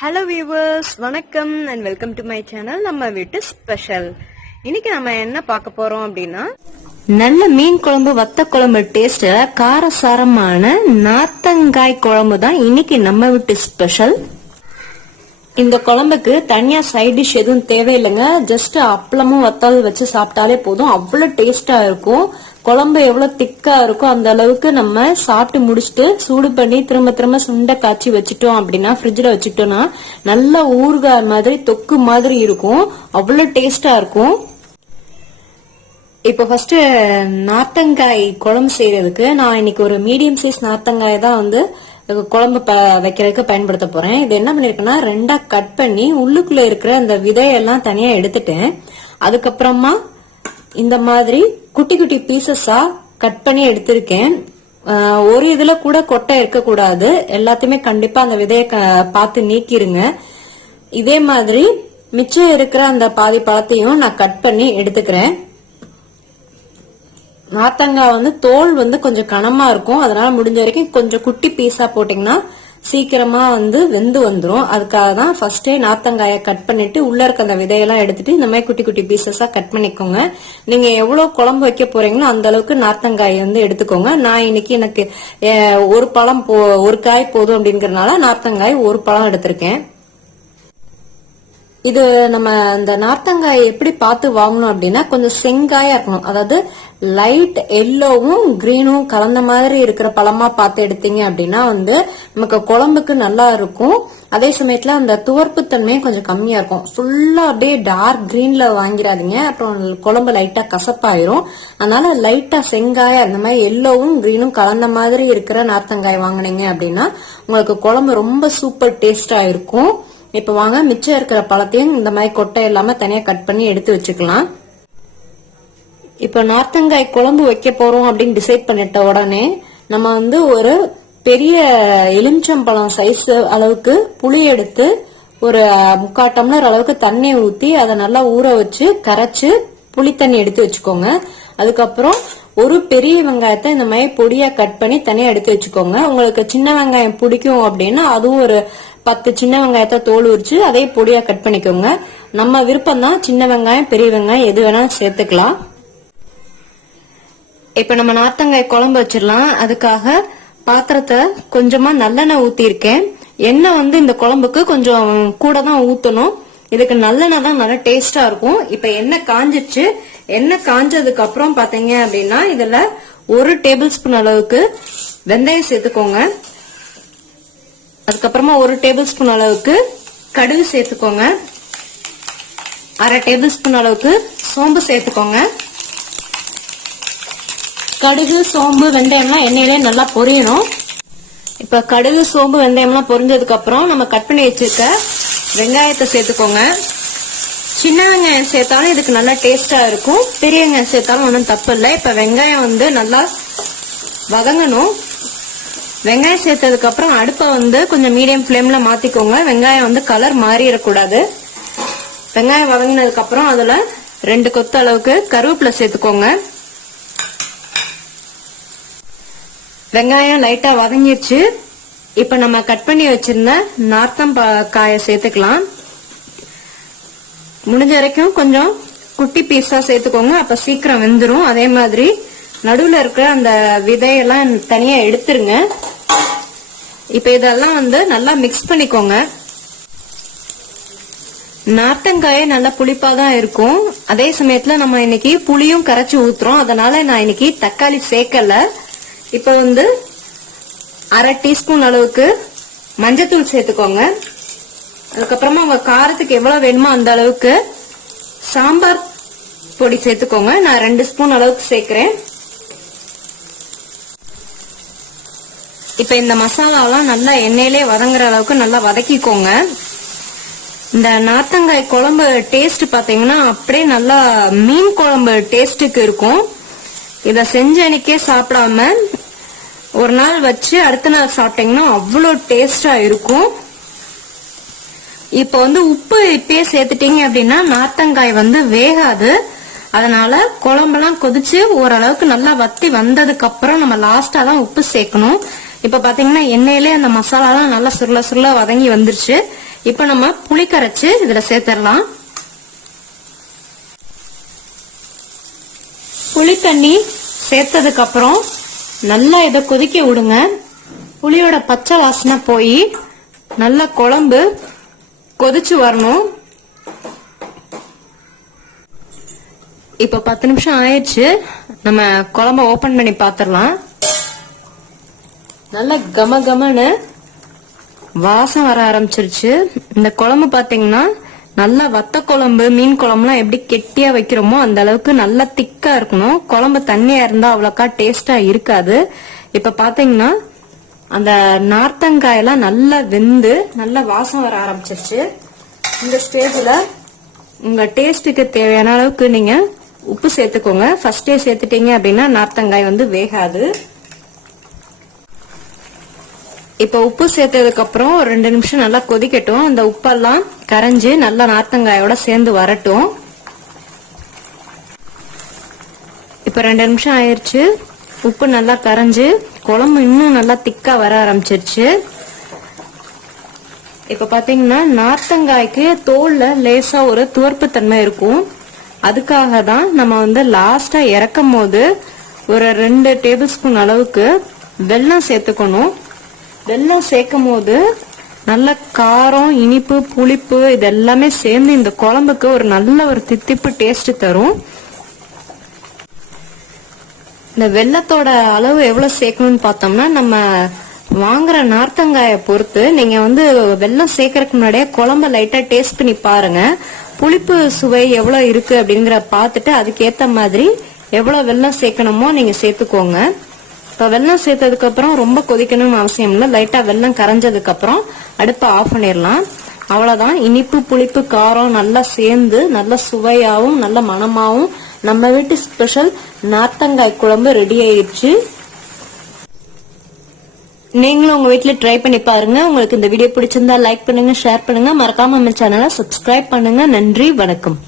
Hello viewers, வணக்கம் and welcome to my channel நம்ம வீட்டு ஸ்பெஷல். இன்னைக்கு நம்ம என்ன பார்க்க போறோம் அப்படின்னா, நல்ல மீன் குழம்பு வத்த குழம்பு டேஸ்ட் காரசாரமான நார்த்தங்காய் குழம்பு தான் இன்னைக்கு நம்ம வீட்டு ஸ்பெஷல். இந்த குழம்புக்கு தனியா சைட் டிஷ் எதுவும் தேவையில்லைங்க. ஜஸ்ட் அப்பளமும் வத்தால் வச்சு சாப்பிட்டாலே போதும். அவ்வளவு டேஸ்டா இருக்கும். குழம்பு எவ்வளவு திக்கா இருக்கும் அந்த அளவுக்கு நம்ம சாப்பிட்டு முடிச்சுட்டு சூடு பண்ணி திரும்ப திரும்ப சுண்டை காய்ச்சி வச்சுட்டோம் அப்படின்னா ஃப்ரிட்ஜ்ல வச்சுட்டோம்னா நல்ல ஊறுகாய் மாதிரி தொக்கு மாதிரி இருக்கும். அவ்வளவு டேஸ்டா இருக்கும். இப்போ ஃபர்ஸ்ட் நார்த்தங்காய் குழம்பு செய்யறதுக்கு நான் இன்னைக்கு ஒரு மீடியம் சைஸ் நார்த்தங்காய் தான் குழம்பு வைக்கிறதுக்கு பயன்படுத்த போறேன். இது என்ன பண்ணிருக்கேன்னா, ரெண்டா கட் பண்ணி உள்ளுக்குள்ள இருக்கிற அந்த விதையெல்லாம் தனியா எடுத்துட்டேன். அதுக்கப்புறமா இந்த மாதிரி குட்டி குட்டி பீசஸா கட் பண்ணி எடுத்திருக்கேன். ஒரு இதுல கூட கொட்டை இருக்க கூடாது. எல்லாத்தையுமே கண்டிப்பா அந்த விதைய பார்த்து நீக்கிருங்க. இதே மாதிரி மிச்சம் இருக்கிற அந்த பாதி பழத்தையும் நான் கட் பண்ணி எடுத்துக்கிறேன். நார்த்தங்காய் தோல் கொஞ்சம் கனமா இருக்கும். அதனால முடிஞ்ச வரைக்கும் கொஞ்சம் குட்டி பீஸா போட்டீங்கன்னா சீக்கிரமா வெந்து வந்துடும். அதுக்காக தான் ஃபர்ஸ்டே நார்த்தங்காயை கட் பண்ணிட்டு உள்ள இருக்க அந்த விதையெல்லாம் எடுத்துட்டு இந்த மாதிரி குட்டி குட்டி பீசஸா கட் பண்ணிக்கோங்க. நீங்க எவ்வளவு குழம்பு வைக்க போறீங்களோ அந்த அளவுக்கு நார்த்தங்காய் எடுத்துக்கோங்க. நான் இன்னைக்கு எனக்கு ஒரு காய் போதும் அப்படிங்கறதுனால நார்த்தங்காய் ஒரு பழம் எடுத்திருக்கேன். இது நம்ம இந்த நார்த்தங்காய் எப்படி பார்த்து வாங்கணும் அப்படின்னா, கொஞ்சம் செங்காயா இருக்கணும். அதாவது லைட் எல்லோவும் கிரீனும் கலந்த மாதிரி இருக்கிற பழமா பார்த்து எடுத்தீங்க அப்படின்னா நமக்கு குழம்புக்கு நல்லா இருக்கும். அதே சமயத்துல அந்த துவர்ப்பு தன்மையும் கொஞ்சம் கம்மியா இருக்கும். ஃபுல்லா அப்படியே டார்க் கிரீன்ல வாங்கிடாதீங்க, அப்புறம் குழம்பு லைட்டா கசப்பாயிரும். அதனால லைட்டா செங்காயா இந்த மாதிரி எல்லோவும் கிரீனும் கலந்த மாதிரி இருக்கிற நார்த்தங்காய் வாங்கினீங்க அப்படின்னா உங்களுக்கு குழம்பு ரொம்ப சூப்பர் டேஸ்டா இருக்கும். இப்ப வாங்க மிச்சம் இருக்கிற பழத்தையும் இந்த மாதிரி கொட்டை இல்லாம தனியா கட் பண்ணி எடுத்து வச்சுக்கலாம். இப்ப நார்த்தங்காய் குழம்பு வைக்க போறோம் அப்படின்னு டிசைட் பண்ணிட்ட உடனே நம்ம ஒரு பெரிய எலுமிச்சம்பழம் சைஸ் அளவுக்கு புளி எடுத்து ஒரு 3/4 டம்ளர் அளவுக்கு தண்ணி ஊத்தி அதை நல்லா ஊற வச்சு கரைச்சு புளி தண்ணி எடுத்து வச்சுக்கோங்க. அதுக்கப்புறம் ஒரு பெரிய வெங்காயத்தை இந்த மாதிரி பொடியா கட் பண்ணி தனியா எடுத்து வச்சுக்கோங்க. உங்களுக்கு சின்ன வெங்காயம் பிடிக்கும் அப்படின்னா அதுவும் ஒரு 10 சின்ன வெங்காயத்தை தோல் உரிச்சு அதே பொடியா கட் பண்ணிக்கோங்க. நம்ம விருப்பம் தான், சின்ன வெங்காயம் பெரிய வெங்காயம் எது வேணாலும் சேர்த்துக்கலாம். இப்ப நம்ம நார்த்தங்காய் குழம்பு வச்சிடலாம். அதுக்காக பாத்திரத்தை கொஞ்சமா நல்லெண்ணெய் ஊத்திருக்கேன். எண்ணெய் இந்த குழம்புக்கு கொஞ்சம் கூட தான் ஊத்தணும். இதுக்கு நல்லெண்ணெய் தான் நல்லா டேஸ்டா இருக்கும். இப்ப எண்ணெய் காஞ்சிச்சு. எண்ணெய் காஞ்சதுக்கு அப்புறம் பாத்தீங்க அப்படின்னா இதுல 1 டேபிள் ஸ்பூன் அளவுக்கு வெந்தயம் சேர்த்துக்கோங்க. அதுக்கப்புறமா 1 டேபிள் ஸ்பூன் அளவுக்கு கடுகு சேர்த்துக்கோங்க. 1/2 டேபிள் ஸ்பூன் அளவுக்கு சோம்பு சேர்த்துக்கோங்க. கடுகு சோம்பு வெந்தயம்லாம் எண்ணெயிலே நல்லா பொரியணும். இப்ப கடுகு சோம்பு வெந்தயம்லாம் பொரிஞ்சதுக்கு அப்புறம் நம்ம கட் பண்ணி வச்சிருக்க வெங்காயத்தை சேர்த்துக்கோங்க. சின்ன வெங்காயம் சேர்த்தாலும் இதுக்கு நல்லா டேஸ்டா இருக்கும். பெரிய வெங்காயம் சேர்த்தாலும் ஒன்றும் தப்பு இல்லை. இப்ப வெங்காயம் நல்லா வதங்கணும். வெங்காயம் சேர்த்ததுக்கு அப்புறம் அடுப்பை கொஞ்சம் மீடியம் ஃப்ளேம்ல மாத்திக்கோங்க. வெங்காயம் கலர் மாறிடக்கூடாது. வெங்காயம் வதங்கினதுக்கு அப்புறம் அதுல 2 கொத்து அளவுக்கு கருவேப்பிலை சேர்த்துக்கோங்க. வெங்காயம் லைட்டா வதங்கிடுச்சு. இப்ப நம்ம கட் பண்ணி வச்சிருந்த நார்த்தங்காயை சேர்த்துக்கலாம். முடிஞ்ச வரைக்கும் கொஞ்சம் குட்டி பீஸா சேர்த்துக்கோங்க, அப்ப சீக்கிரம் வெந்துரும். அதே மாதிரி நடுவுல இருக்கிற அந்த விதையெல்லாம் தனியா எடுத்துருங்க. இப்ப இதெல்லாம் நல்லா மிக்ஸ் பண்ணிக்கோங்க. நார்த்தங்காயே நல்லா புளிப்பாதான் இருக்கும். அதே சமயத்துல நம்ம இன்னைக்கு புளியும் கரைச்சு ஊத்துறோம். அதனால நான் இன்னைக்கு தக்காளி சேர்க்கல. இப்ப 1/2 டீஸ்பூன் அளவுக்கு மஞ்சத்தூள் சேர்த்துக்கோங்க. அதுக்கப்புறமா உங்க காரத்துக்கு எவ்வளவு வேணுமோ அந்த அளவுக்கு சாம்பார் பொடி சேர்த்துக்கோங்க. நான் 2 ஸ்பூன் அளவுக்கு சேர்க்கிறேன். இப்ப இந்த மசாலாலாம் நல்லா எண்ணெயிலே வதங்குற அளவுக்கு நல்லா வதக்கிக்கோங்க. இந்த நார்த்தங்காய் குழம்பு டேஸ்ட் பாத்தீங்கன்னா அப்படியே நல்லா மீன் குழம்பு டேஸ்டுக்கு இருக்கும். இத செஞ்ச அன்னைக்கே சாப்பிடாம ஒரு நாள் வச்சு அடுத்த நாள் சாப்பிட்டீங்கன்னா அவ்வளோ டேஸ்டா இருக்கும். இப்ப உப்பு இப்பயே சேர்த்துட்டீங்க அப்படின்னா நார்த்தங்காய் வேகாது. அதனால குழம்பெல்லாம் கொதிச்சு ஓரளவுக்கு நல்லா வத்தி வந்ததுக்கு அப்புறம் நம்ம லாஸ்டா தான் உப்பு சேர்க்கணும். இப்ப பாத்தீங்கன்னா எண்ணெயிலே அந்த மசாலாலாம் நல்லா சுருள சுருள வதங்கி வந்துருச்சு. இப்ப நம்ம புளி கரைச்சு இதுல சேர்த்திடலாம். புளி தண்ணி சேர்த்ததுக்கு அப்புறம் நல்லா இதை கொதிக்க விடுங்க. புளியோட பச்சை வாசனை போய் நல்ல குழம்பு கொதிச்சு வரணும். இப்ப 10 நிமிஷம் ஆயிடுச்சு. நம்ம குழம்ப ஓபன் பண்ணி பாத்திரலாம். நல்ல கம கமன்னு வாசம் வர ஆரம்பிச்சிருச்சு. இந்த குழம்பு பாத்தீங்கன்னா நல்லா வத்த குழம்பு, மீன் குழம்புலாம் எப்படி கெட்டியா வைக்கிறோமோ அந்த அளவுக்கு நல்லா திக்கா இருக்கணும். குழம்பு தண்ணியா இருந்தா அவ்வளோக்கா டேஸ்டா இருக்காது. இப்ப பாத்தீங்கன்னா அந்த நார்த்தங்காயெல்லாம் நல்லா வெந்து நல்ல வாசம் வர ஆரம்பிச்சிருச்சு. இந்த ஸ்டேஜ்ல உங்க டேஸ்டுக்கு தேவையான அளவுக்கு நீங்க உப்பு சேர்த்துக்கோங்க. ஃபர்ஸ்டே சேர்த்துட்டீங்க அப்படின்னா நார்த்தங்காய் வந்து வேகாது. இப்ப உப்பு சேர்த்ததுக்கு அப்புறம் 2 நிமிஷம் நல்லா கொதிக்கட்டும். அந்த உப்பெல்லாம் கரைஞ்சு நல்லா நார்த்தங்காயோட சேர்ந்து வரட்டும். இப்ப 2 நிமிஷம் ஆயிருச்சு. உப்பு நல்லா கரைஞ்சு குழம்பு இன்னும் நல்லா திக்கா வர ஆரம்பிச்சிருச்சு. இப்ப பாத்தீங்கன்னா நார்த்தங்காய்க்கு தோல்ல லேசா ஒரு துவர்ப்பு தன்மை இருக்கும். அதுக்காக தான் நம்ம வந்து லாஸ்டா இறக்கும் போது ஒரு 2 டேபிள் ஸ்பூன் அளவுக்கு வெல்லம் சேர்த்துக்கணும். வெல்லம் சேர்க்கும் போது நல்ல காரம், இனிப்பு, புளிப்பு இது எல்லாமே சேர்ந்து இந்த குழம்புக்கு ஒரு நல்ல ஒரு தித்திப்பு டேஸ்ட் தரும். இந்த வெல்லத்தோட அளவு எவ்வளவு சேர்க்கணும்னு பார்த்தோம்னா நம்ம வாங்குற நார்த்தங்காயை பொறுத்து நீங்க வந்து வெல்லம் சேர்க்கறதுக்கு முன்னாடியே குழம்ப லைட்டா டேஸ்ட் பண்ணி பாருங்க. புளிப்பு சுவை எவ்வளவு இருக்கு அப்படிங்கிற பார்த்துட்டு அதுக்கேத்த மாதிரி எவ்வளவு வெல்லம் சேர்க்கணுமோ நீங்க சேர்த்துக்கோங்க. இப்ப வெல்லம் சேர்த்ததுக்கு அப்புறம் ரொம்ப கொதிக்கணும்னு அவசியம் இல்லை. லைட்டா வெல்லம் கரைஞ்சதுக்கு அப்புறம் அடுப்பை ஆஃப் பண்ணிடலாம். அவ்வளவுதான். இனிப்பு, புளிப்பு, காரம் நல்லா சேர்ந்து நல்ல சுவையாவும் நல்ல மணமாவும் நம்ம வீட்டு ஸ்பெஷல் நார்த்தங்காய் குழம்பு ரெடி ஆயிடுச்சு. நீங்களும் உங்க வீட்டுல ட்ரை பண்ணி பாருங்க. உங்களுக்கு இந்த வீடியோ பிடிச்சிருந்தா லைக் பண்ணுங்க, ஷேர் பண்ணுங்க, மறக்காம நம்ம சேனலை சப்ஸ்கிரைப் பண்ணுங்க. நன்றி, வணக்கம்.